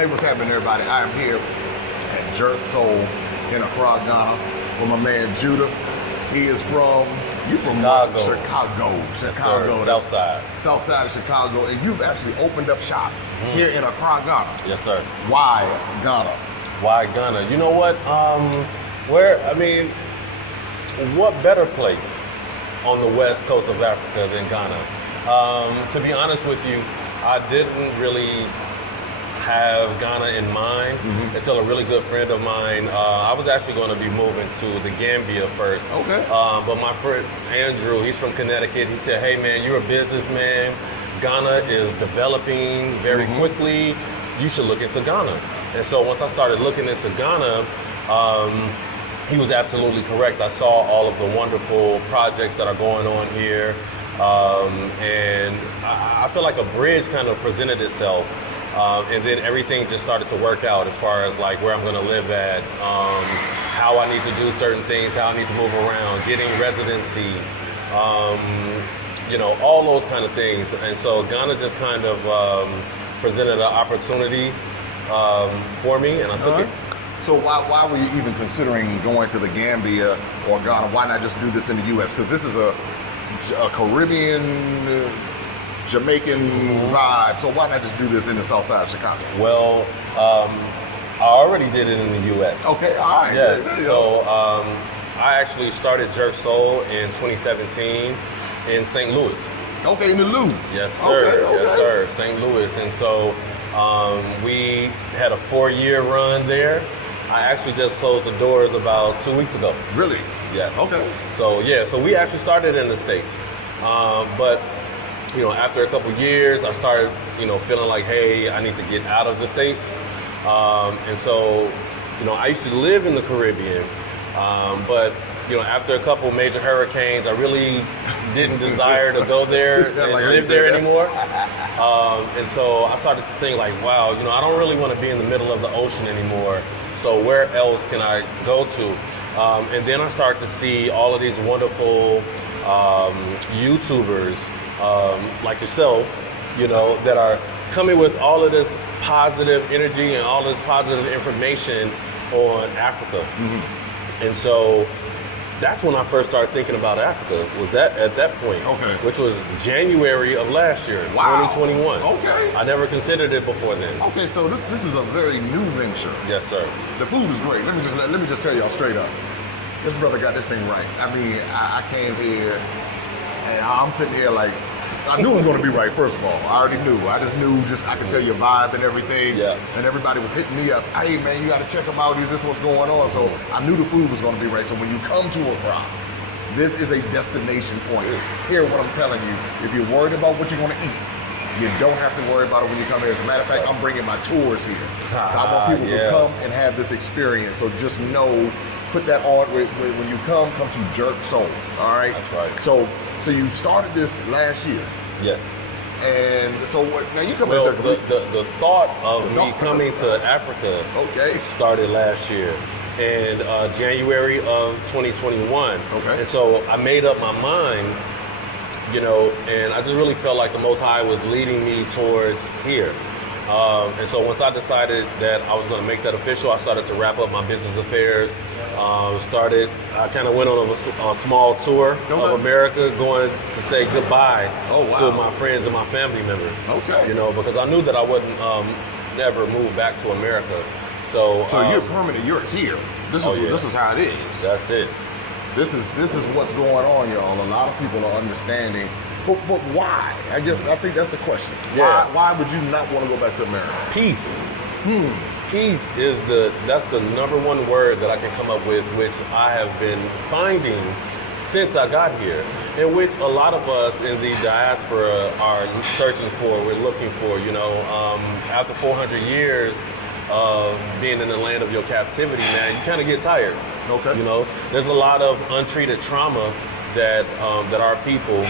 Hey, what's happening, everybody? I am here at Jerk Soul in Accra, Ghana, with my man Judah. He is from Chicago. Chicago. Yes, sir. South side. South side of Chicago, and you've actually opened up shop here in Accra, Ghana. Yes, sir. Why Ghana? Why Ghana? You know what? What better place on the west coast of Africa than Ghana? To be honest with you, I didn't really have Ghana in mind until a really good friend of mine. I was actually going to be moving to the Gambia first. Okay. But my friend Andrew, he's from Connecticut. He said, "Hey man, you're a businessman. Ghana is developing very quickly. You should look into Ghana." And so once I started looking into Ghana, he was absolutely correct. I saw all of the wonderful projects that are going on here. And I feel like a bridge kind of presented itself. And then everything just started to work out as far as like where I'm going to live at, how I need to do certain things, how I need to move around, getting residency, all those kind of things. And so Ghana just kind of presented an opportunity for me, and I took it. So why were you even considering going to the Gambia or Ghana? Why not just do this in the U.S.? Because this is a Caribbean, Jamaican vibe. So why not just do this in the south side of Chicago? Well, I already did it in the U.S. Okay, all right. Yes. So I actually started Jerk Soul in 2017 in St. Louis. Okay, in the Lou. Yes, sir. Okay. Yes, sir. St. Louis. And so we had a 4-year run there. I actually just closed the doors about 2 weeks ago. Really? Yes. Okay. So we actually started in the States. But after a couple years, I started, feeling like, hey, I need to get out of the States. And so, I used to live in the Caribbean, but, after a couple major hurricanes, I really didn't desire to go there and live there anymore. And so I started to think like, wow, I don't really want to be in the middle of the ocean anymore. So where else can I go to? And then I started to see all of these wonderful YouTubers like yourself, that are coming with all of this positive energy and all this positive information on Africa. And so that's when I first started thinking about Africa, was that at that point, which was January of last year, 2021. Okay. I never considered it before then. Okay, so this is a very new venture. Yes, sir. The food is great. Let me just tell y'all straight up. This brother got this thing right. I mean, I came here and I'm sitting here like, I knew it was going to be right, first of all. I already knew. I just knew, I could tell your vibe and everything. Yeah. And everybody was hitting me up. Hey, man, you got to check them out. Is this what's going on? So I knew the food was going to be right. So when you come to Accra, this is a destination point. Hear what I'm telling you. If you're worried about what you're going to eat, you don't have to worry about it when you come here. As a matter of fact, I'm bringing my tours here. I want people to come and have this experience. So just know, put that on when you come to Jerk Soul. All right? That's right. So you started this last year. Yes. And so now you come to the thought of me coming to Africa started last year in January of 2021. Okay. And so I made up my mind, and I just really felt like the Most High was leading me towards here. And so once I decided that I was going to make that official, I started to wrap up my business affairs. I kind of went on a small tour of America, going to say goodbye to my friends and my family members. Okay. Because I knew that I wouldn't never move back to America. So you're permanent. You're here. This is how it is. That's it. This is what's going on, y'all. A lot of people are understanding. But why? I think that's the question. Yeah. Why would you not want to go back to America? Peace. Peace is that's the number one word that I can come up with, which I have been finding since I got here, and which a lot of us in the diaspora are searching for, we're looking for, after 400 years of being in the land of your captivity, man, you kind of get tired. Okay. There's a lot of untreated trauma that our people,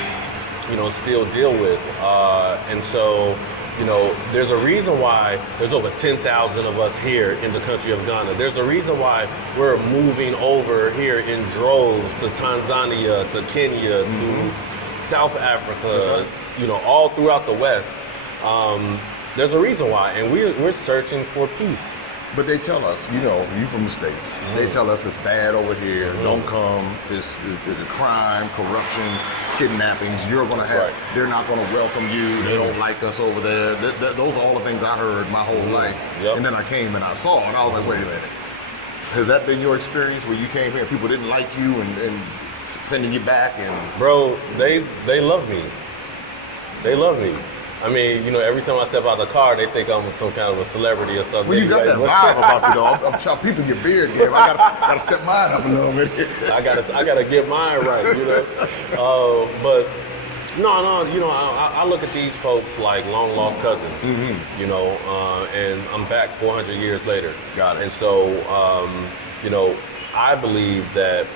still deal with. And so, there's a reason why there's over 10,000 of us here in the country of Ghana. There's a reason why we're moving over here in droves to Tanzania, to Kenya, to South Africa, all throughout the West. There's a reason why, and we're searching for peace. But they tell us, you from the States. They tell us it's bad over here. Don't come. It's crime, corruption, kidnappings. You're going to have, right. They're not going to welcome you. They don't like us over there. Those are all the things I heard my whole life. Yep. And then I came and I saw it. And I was like, wait a minute. Has that been your experience where you came here and people didn't like you and sending you back? And Bro, they love me. They love me. I mean, every time I step out of the car, they think I'm some kind of a celebrity or something. well, you got that vibe about you, though. I'm trying people your beard game. I gotta step mine up a little bit. I gotta get mine right, but no, I look at these folks like long lost cousins, and I'm back 400 years later. Got it. And so, I believe that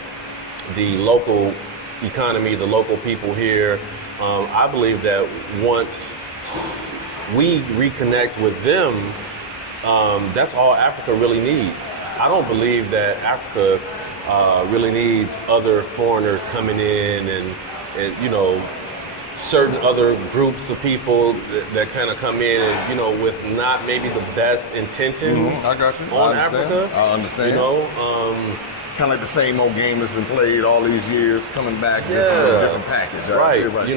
the local economy, the local people here, I believe that once we reconnect with them, that's all Africa really needs. I don't believe that Africa really needs other foreigners coming in and certain other groups of people that kind of come in and, with not maybe the best intentions I got you. on Africa. I understand. Kind of like the same old game that's been played all these years, coming back. This is a different package. Right. Right.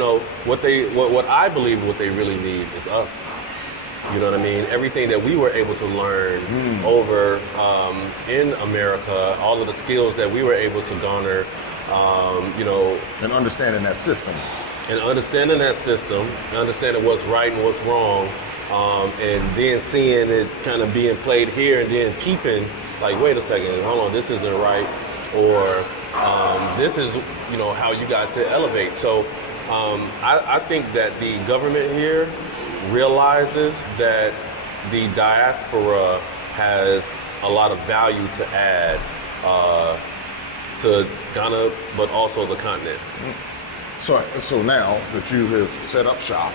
What I believe what they really need is us. You know what I mean? Everything that we were able to learn over in America, all of the skills that we were able to garner, And understanding that system. and understanding that system, understanding what's right and what's wrong, and then seeing it kind of being played here, and then peeping like, wait a second, hold on, this isn't right, or this is how you guys could elevate. So I think that the government here realizes that the diaspora has a lot of value to add to Ghana, but also the continent. So now that you have set up shop,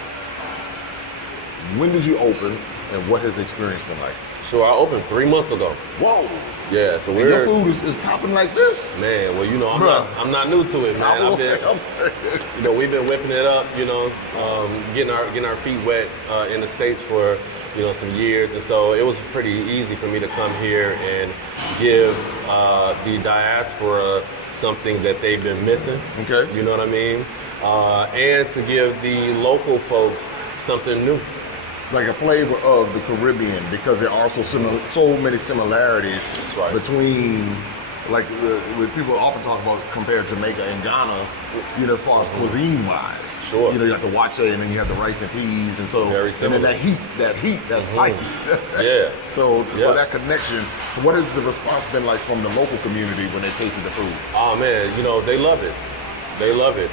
when did you open, and what has the experience been like? So I opened 3 months ago. Whoa! Yeah, so And your food is popping like this? Man, well, I'm not new to it, man. I'm saying. We've been whipping it up, getting our feet wet in the States for, some years. And so it was pretty easy for me to come here and give the diaspora something that they've been missing. Okay. You know what I mean? And to give the local folks something new. Like a flavor of the Caribbean, because there are so many similarities right. between, like, when people often talk about compare Jamaica and Ghana, as far as cuisine wise. Sure. You got the wache, and then you have the rice and peas, and so Very similar. and then that heat, that spice. Yeah. So that connection. What has the response been like from the local community when they tasted the food? Oh man, they love it. They love it.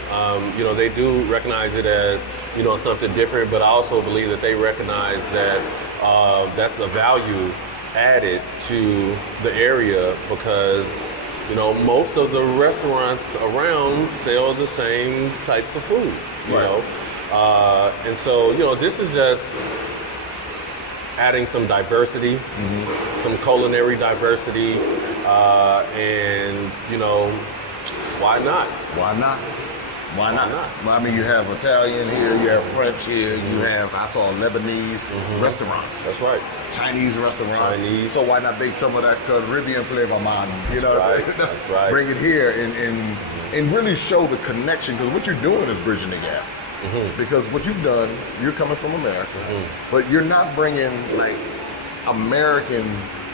They do recognize it as, something different, but I also believe that they recognize that that's a value added to the area because, most of the restaurants around sell the same types of food, you know. And so, this is just adding some diversity, some culinary diversity, and, why not? Why not? Why not? Well, I mean, you have Italian here, you have French here, you have, I saw Lebanese restaurants. That's right. Chinese restaurants. Chinese. So why not bake some of that Caribbean flavor, man? That's right. Bring it here and really show the connection, because what you're doing is bridging the gap. Because what you've done, you're coming from America, but you're not bringing like American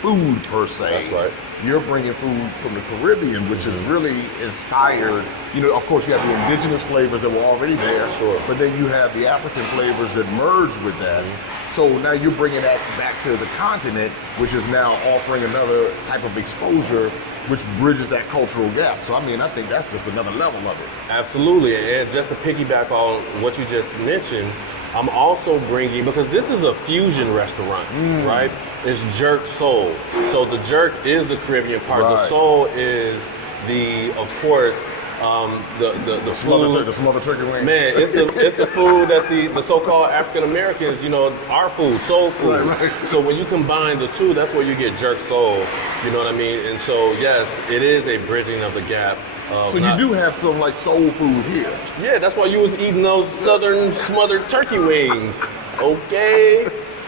food per se. That's right. You're bringing food from the Caribbean, which is really inspired. Of course, you have the indigenous flavors that were already there. Sure. But then you have the African flavors that merged with that. So now you're bringing that back to the continent, which is now offering another type of exposure, which bridges that cultural gap. So, I mean, I think that's just another level of it. Absolutely. And just to piggyback on what you just mentioned, I'm also bringing, because this is a fusion restaurant, right? It's jerk soul. So the jerk is the Caribbean part. Right. The soul is of course, the food. The smothered turkey wings. Man, it's the food that the so-called African Americans, our food, soul food. Right. So when you combine the two, that's where you get jerk soul. You know what I mean? And so yes, it is a bridging of the gap. So you do have some like soul food here. Yeah, that's why you was eating those southern smothered turkey wings. Okay.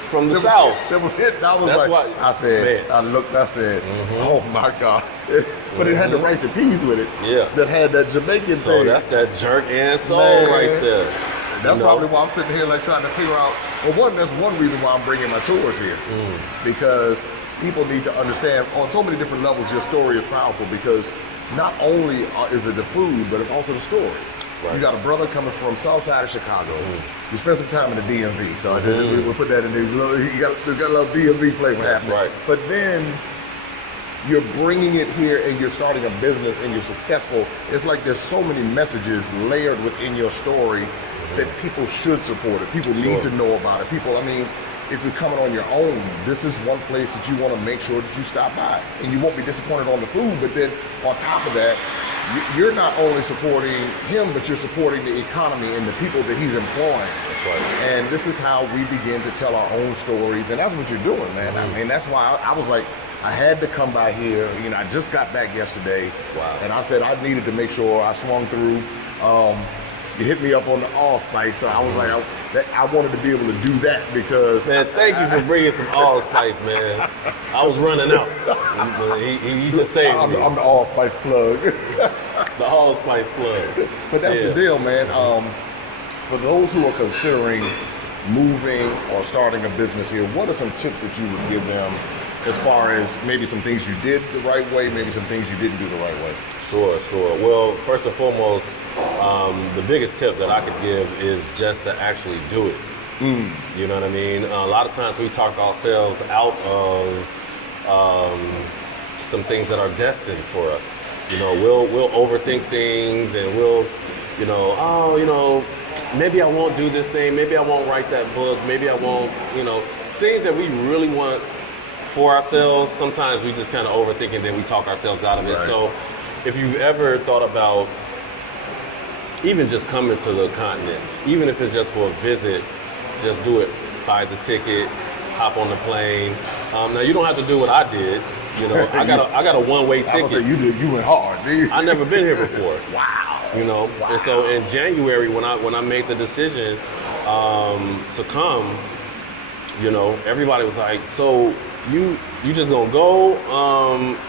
from the that South. That was hitting. I was That's like, why- I said, man. I looked, I said, oh my God. But it had the rice and peas with it. Yeah. That had that Jamaican So thing. that's that jerk and soul Man. right there. That's You know? probably why I'm sitting here like trying to figure out. Well, that's one reason why I'm bringing my tours here, because people need to understand on so many different levels. Your story is powerful because not only is it the food, but it's also the story. Right. You got a brother coming from South Side of Chicago. You spent some time in the DMV, so we'll put that in there. You got a little DMV flavor That's happening. right. But then you're bringing it here and you're starting a business and you're successful. It's like there's so many messages layered within your story that people should support it. People need to know about it. People, I mean, if you're coming on your own, this is one place that you want to make sure that you stop by. And you won't be disappointed on the food, but then on top of that, you're not only supporting him, but you're supporting the economy and the people that he's employing. That's right. And this is how we begin to tell our own stories. And that's what you're doing, man. I mean, that's why I was like, I had to come by here. You know, I just got back yesterday. Wow. And I said I needed to make sure I swung through. You hit me up on the allspice, so I was like, I wanted to be able to do that because. Man, thank you for bringing some allspice, man. I was running out. He just saved me. I'm the allspice plug. The allspice plug. But that's the deal, man. For those who are considering moving or starting a business here, what are some tips that you would give them as far as maybe some things you did the right way, maybe some things you didn't do the right way? Sure. Well, first and foremost, the biggest tip that I could give is just to actually do it. You know what I mean? A lot of times we talk ourselves out of some things that are destined for us. You know, we'll overthink things and we'll, maybe I won't do this thing, maybe I won't write that book, maybe I won't, things that we really want for ourselves. Sometimes we just kind of overthink and then we talk ourselves out of it. Right. So if you've ever thought about even just coming to the continent, even if it's just for a visit, just do it. Buy the ticket, hop on the plane. Now you don't have to do what I did. I got a one-way ticket. I was like, you went hard, dude. I never been here before. Wow. Wow. And so in January when I made the decision to come, everybody was like, so you just gonna go?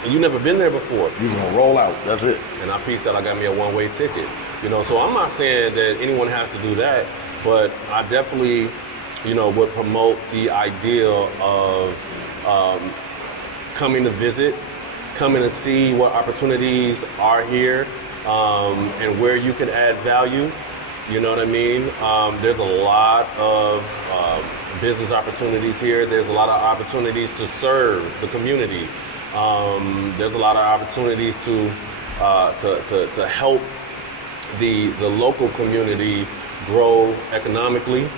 And you never been there before. You just gonna roll out. That's it. And I pieced out. I got me a one-way ticket. So I'm not saying that anyone has to do that, but I definitely, would promote the idea of coming to visit, coming to see what opportunities are here, and where you can add value. You know what I mean? There's a lot of business opportunities here. There's a lot of opportunities to serve the community. There's a lot of opportunities to help the local community grow economically.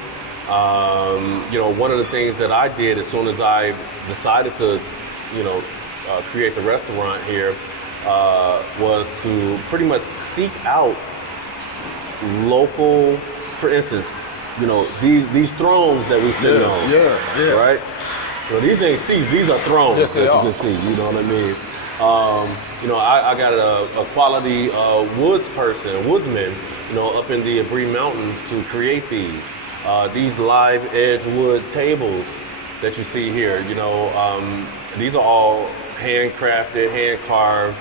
One of the things that I did as soon as I decided to, create the restaurant here, was to pretty much seek out local, for instance, these thrones that we sit on. Yeah. Right? These ain't seats, these are thrones that you are. can see, you know what I mean? I got a quality woodsman, up in the Abri Mountains to create these live edge wood tables that you see here. These are all handcrafted, hand carved.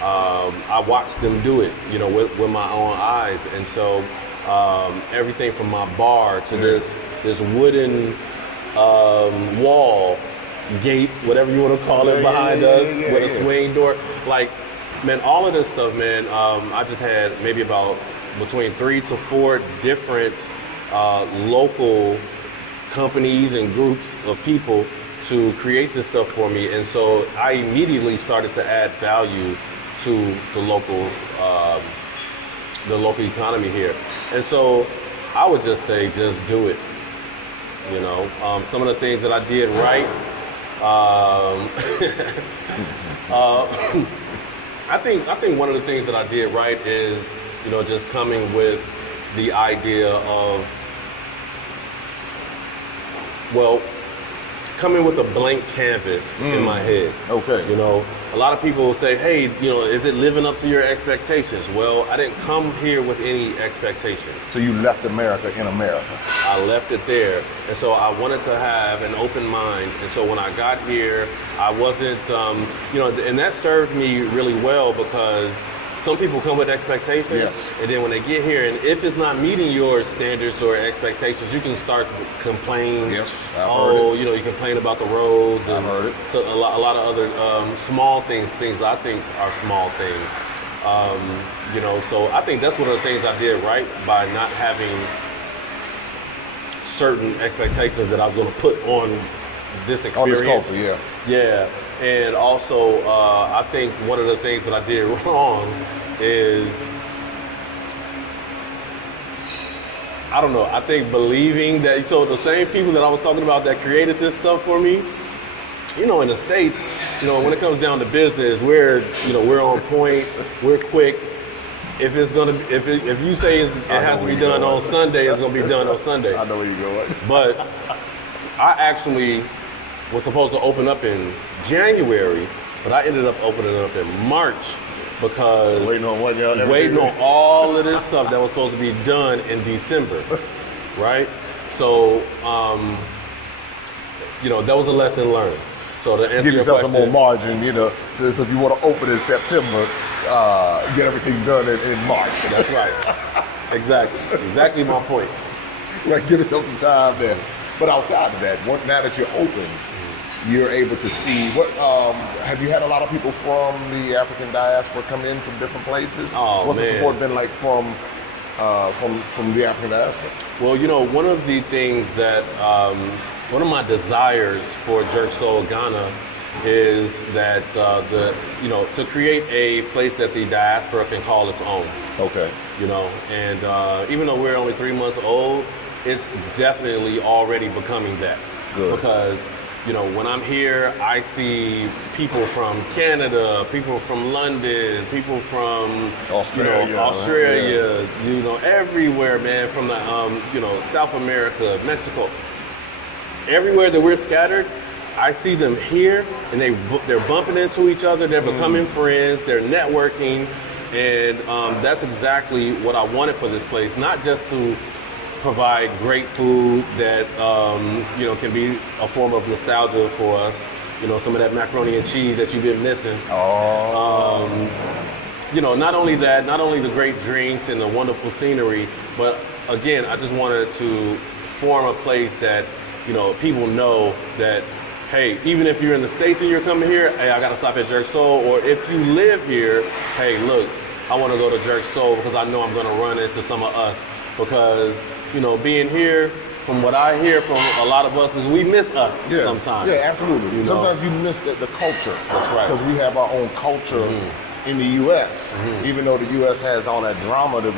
I watched them do it, with my own eyes. And so everything from my bar to this wooden wall, gate, whatever you want to call it, behind us with a swing door. Like, man, all of this stuff, man, I just had maybe about between 3 to 4 different local companies and groups of people to create this stuff for me. And so I immediately started to add value to the local economy here. And so I would just say, just do it. Some of the things that I did right, I think one of the things that I did right is, just coming with the idea of, well, coming with a blank canvas in my head. Okay. You know, a lot of people will say, hey, you know, is it living up to your expectations? Well, I didn't come here with any expectations. So you left America in America. I left it there. And so I wanted to have an open mind. And so when I got here, I wasn't, you know, and that served me really well because some people come with expectations, yes. And then when they get here, and if it's not meeting your standards or expectations, you can start to complain. Yes, I've heard it. You know, you complain about the roads and I've heard it. So a lot of other small things that I think are small things. You know, so I think that's one of the things I did right by not having certain expectations that I was going to put on this experience. On this culture, yeah. Yeah. And also, I think one of the things that I did wrong is, I don't know, I think believing that, so the same people that I was talking about that created this stuff for me, you know, in the States, you know, when it comes down to business, we're on point, we're quick. If it's gonna, if you say it has to be done on Sunday, it's gonna be done on Sunday. I know where you're going. But I actually was supposed to open up in January, but I ended up opening up in March because waiting on all of this stuff that was supposed to be done in December, right? So, you know, that was a lesson learned. So to answer give your yourself question, some more margin, you know. So if you want to open in September, get everything done in March. That's right. Exactly my point. Right, give yourself some time there. But outside of that, now that you're open, you're able to see what. Have you had a lot of people from the African diaspora come in from different places? Oh, What's man. the support been like from the African diaspora? Well, you know, one of the things that one of my desires for Jerk Soul Ghana is that to create a place that the diaspora can call its own. Okay. You know, and even though we're only 3 months old, it's definitely already becoming that. Good. Because, you know, when I'm here, I see people from Canada, people from London, people from Australia, you know, everywhere, man, from the, South America, Mexico. Everywhere that we're scattered, I see them here, and they're bumping into each other, they're becoming friends, they're networking, and that's exactly what I wanted for this place, not just to provide great food that can be a form of nostalgia for us. You know, some of that macaroni and cheese that you've been missing. Not only that, not only the great drinks and the wonderful scenery, but again, I just wanted to form a place that, you know, people know that, hey, even if you're in the States and you're coming here, hey, I gotta stop at Jerk Soul. Or if you live here, hey, look, I wanna go to Jerk Soul because I know I'm gonna run into some of us. Because, you know, being here, from what I hear from a lot of us, is we miss us sometimes. Yeah, absolutely. You know? Sometimes you miss the culture. That's right. Because we have our own culture in the U.S. Even though the U.S. has all that drama that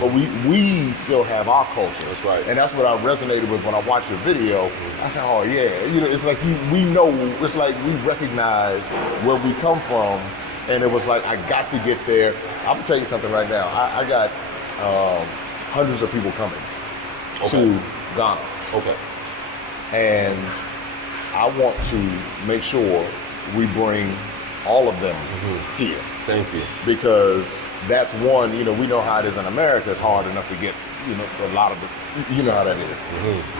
but we still have our culture. That's right. And that's what I resonated with when I watched your video. I said, oh yeah, you know, it's like we know, it's like we recognize where we come from, and it was like I got to get there. I'm gonna tell you something right now. I got hundreds of people coming to Ghana. Okay. And I want to make sure we bring all of them here. Thank you. Because that's one, you know, we know how it is in America. It's hard enough to get, you know, a lot of it. You know how that is.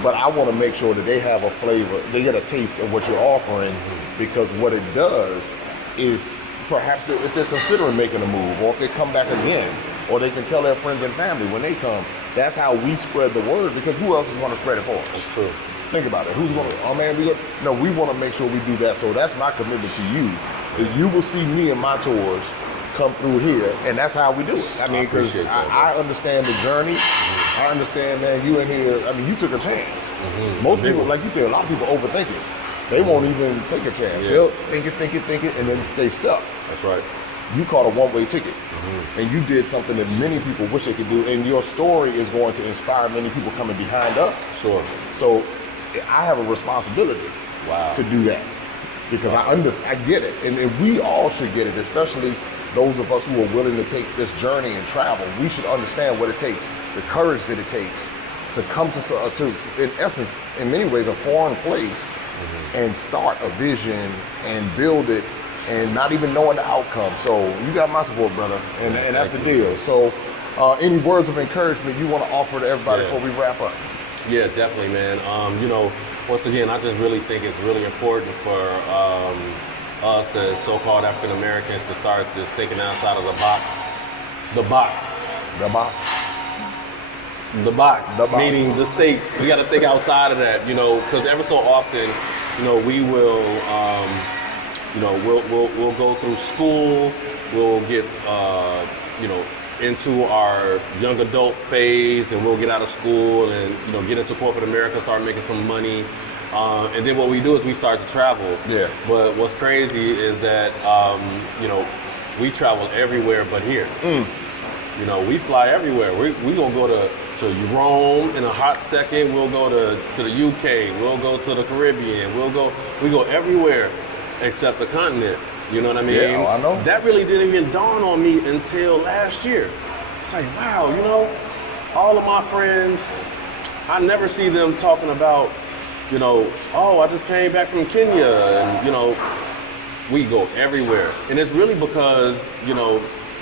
But I want to make sure that they have a flavor, they get a taste of what you're offering, because what it does is perhaps if they're considering making a move, or if they come back again, or they can tell their friends and family when they come. That's how we spread the word, because who else is going to spread it for us? That's true. Think about it. Who's going to, oh man, we want to make sure we do that. So that's my commitment to you. That you will see me and my tours come through here, and that's how we do it. I mean, because I understand the journey. I understand, man, you in here, I mean, you took a chance. Most people, like you said, a lot of people overthink it. They won't even take a chance. They'll think it, and then stay stuck. That's right. You caught a one-way ticket, and you did something that many people wish they could do, and your story is going to inspire many people coming behind us. Sure. So I have a responsibility to do that, because I get it, and we all should get it, especially those of us who are willing to take this journey and travel. We should understand what it takes, the courage that it takes to come to in essence, in many ways, a foreign place and start a vision and build it and not even knowing the outcome. So you got my support, brother, and that's the deal. So any words of encouragement you want to offer to everybody before we wrap up? Yeah, definitely, man. Once again, I just really think it's really important for us as so-called African Americans to start just thinking outside of the box. The box. The box. The box, meaning the states. We got to think outside of that, because ever so often, we will, we'll go through school, we'll get, into our young adult phase, and we'll get out of school and, get into corporate America, start making some money. And then what we do is we start to travel. Yeah. But what's crazy is that, we travel everywhere but here. We fly everywhere. We gonna go to Rome in a hot second. We'll go to the UK. We'll go to the Caribbean. We go everywhere except the continent. You know what I mean? Yeah, I know. That really didn't even dawn on me until last year. It's like, wow, all of my friends, I never see them talking about, oh, I just came back from Kenya, and we go everywhere. And it's really because,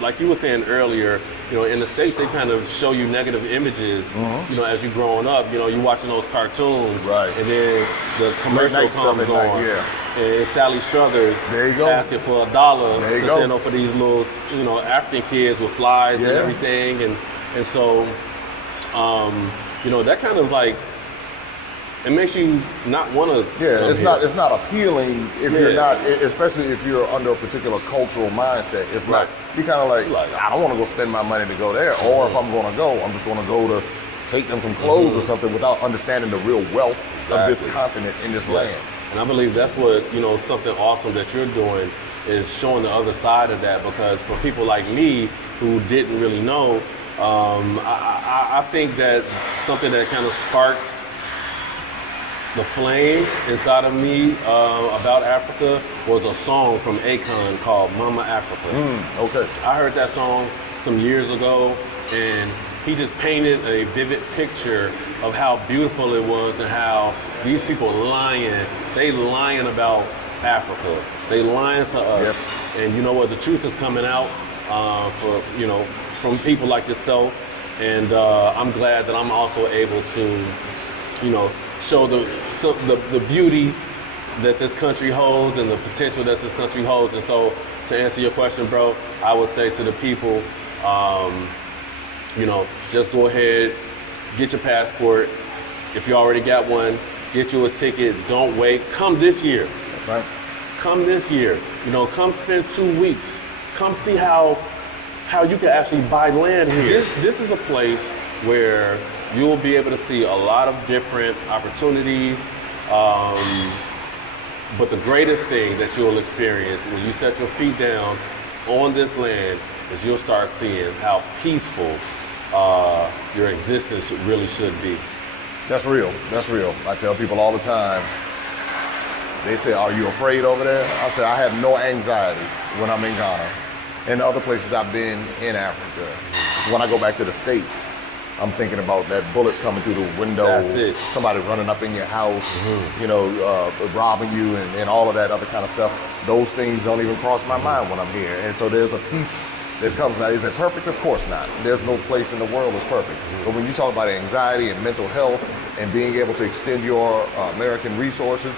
like you were saying earlier, in the States, they kind of show you negative images, as you're growing up. You're watching those cartoons. Right. And then the commercial comes on. And Sally Struthers asking for $1 to send over for these little, African kids with flies and everything. And so, that kind of like, it makes you not want to. Yeah, it's not appealing if you're not, especially if you're under a particular cultural mindset. It's like you kind of like I don't want to go spend my money to go there, or if I'm going to go, I'm just going to go to take them some clothes or something without understanding the real wealth of this continent in this land. And I believe that's what something awesome that you're doing is showing the other side of that, because for people like me who didn't really know, I think that something that kind of sparked the flame inside of me about Africa was a song from Akon called Mama Africa. Okay. I heard that song some years ago, and he just painted a vivid picture of how beautiful it was and how these people they lying about Africa. They lying to us. Yes. And you know what? The truth is coming out from people like yourself. And I'm glad that I'm also able to, show the beauty that this country holds and the potential that this country holds. And so to answer your question, bro, I would say to the people, just go ahead, get your passport. If you already got one, get you a ticket. Don't wait. Come this year. That's right. Come this year. Come spend 2 weeks. Come see how you can actually buy land here. This is a place where you will be able to see a lot of different opportunities. But the greatest thing that you'll experience when you set your feet down on this land is you'll start seeing how peaceful your existence really should be. That's real. That's real. I tell people all the time, they say, are you afraid over there? I say, I have no anxiety when I'm in Ghana and the other places I've been in Africa. So when I go back to the States, I'm thinking about that bullet coming through the window, That's it. somebody running up in your house, robbing you and all of that other kind of stuff. Those things don't even cross my mind when I'm here. And so there's a peace that comes now. Is it perfect? Of course not. There's no place in the world that's perfect. But when you talk about anxiety and mental health and being able to extend your American resources,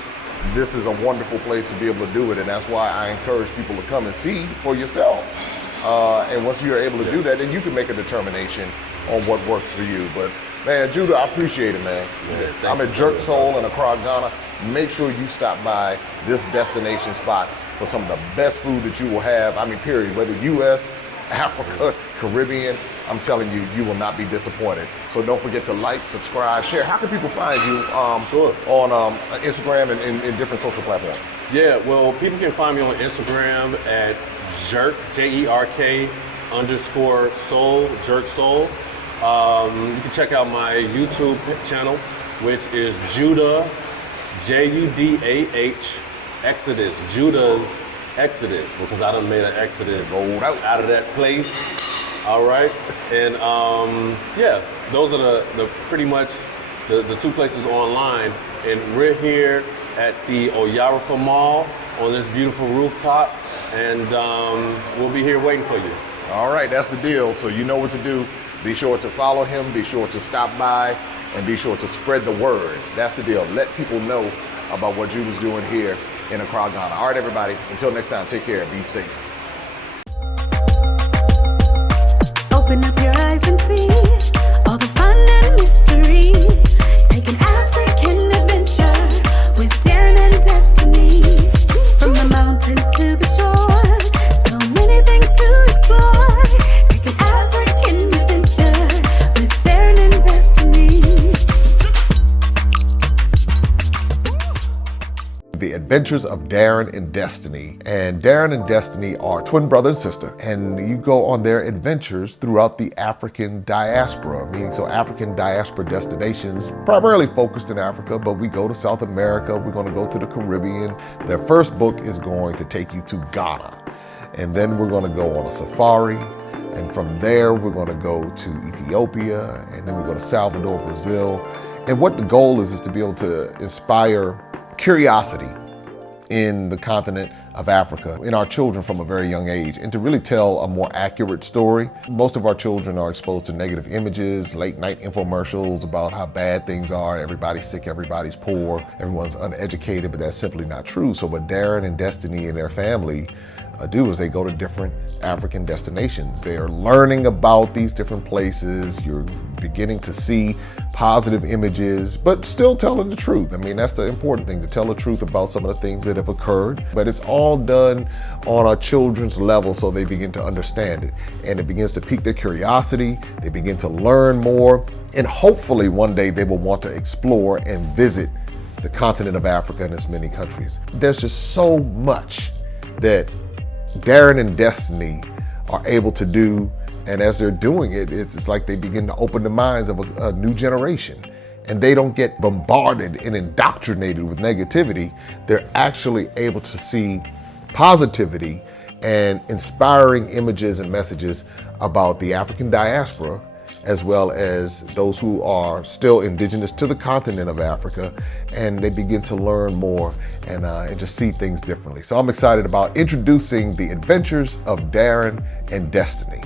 this is a wonderful place to be able to do it. And that's why I encourage people to come and see for yourself. And once you're able to do that, then you can make a determination on what works for you. But man, Judah, I appreciate it, man. Yeah, I'm at Jerk Soul in Accra, Ghana. Make sure you stop by this destination spot for some of the best food that you will have. I mean, period. Whether U.S., Africa, Caribbean, I'm telling you, you will not be disappointed. So don't forget to like, subscribe, share. How can people find you on Instagram and in different social platforms? Yeah, well, people can find me on Instagram at Jerk, Jerk _soul, Jerk Soul. You can check out my YouTube channel, which is Judah, Judah, Exodus, Judah's Exodus, because I done made an exodus out of that place. All right, and yeah, those are the pretty much the two places online, and we're here at the Oyarifa Mall on this beautiful rooftop, and we'll be here waiting for you. All right, that's the deal. So you know what to do. Be sure to follow him, be sure to stop by, and be sure to spread the word. That's the deal. Let people know about what you was doing here in Accra, Ghana. All right, everybody, until next time, take care, be safe. Open up your eyes and see all the fun and mystery. Take an African adventure with Darren and Destiny. From the mountains to the shore, so many things to explore. Take an African adventure with Darren and Destiny. The Adventures of Darren and Destiny. And Darren and Destiny are twin brother and sister. And you go on their adventures throughout the African diaspora, meaning so African diaspora destinations, primarily focused in Africa, but we go to South America, we're going to go to the Caribbean. Their first book is going to take you to Ghana. And then we're going to go on a safari. And from there, we're going to go to Ethiopia. And then we go to Salvador, Brazil. And what the goal is to be able to inspire curiosity in the continent of Africa, in our children from a very young age, and to really tell a more accurate story. Most of our children are exposed to negative images, late night infomercials about how bad things are, everybody's sick, everybody's poor, everyone's uneducated, but that's simply not true. So what Darren and Destiny and their family do is they go to different African destinations. They are learning about these different places. You're beginning to see positive images, but still telling the truth. I mean, that's the important thing, to tell the truth about some of the things that have occurred. But it's all done on our children's level so they begin to understand it. And it begins to pique their curiosity. They begin to learn more. And hopefully one day they will want to explore and visit the continent of Africa and its many countries. There's just so much that Darren and Destiny are able to do, and as they're doing it, it's like they begin to open the minds of a new generation, and they don't get bombarded and indoctrinated with negativity. They're actually able to see positivity and inspiring images and messages about the African diaspora, as well as those who are still indigenous to the continent of Africa, and they begin to learn more and just see things differently. So I'm excited about introducing the Adventures of Darren and Destiny.